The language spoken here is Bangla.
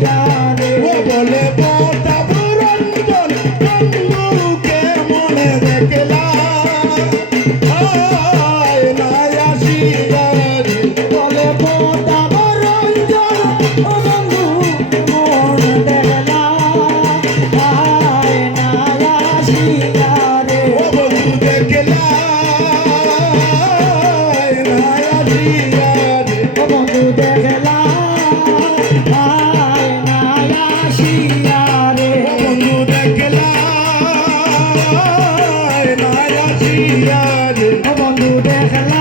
বলে প্রতাপ রঞ্জন বন্ধুকে মনে দেখলা নাই আসিয়া রে বলে প্রতাপ রঞ্জন ও বন্ধু মন দেখলা নাই আসিয়া রে ও বন্ধু দেখলা নাই আসিয়া রে ও বন্ধু দেখলা নাই আসিয়া রে ও বন্ধু দেখলা নাই আসিয়া রে ও বন্ধু দেখলা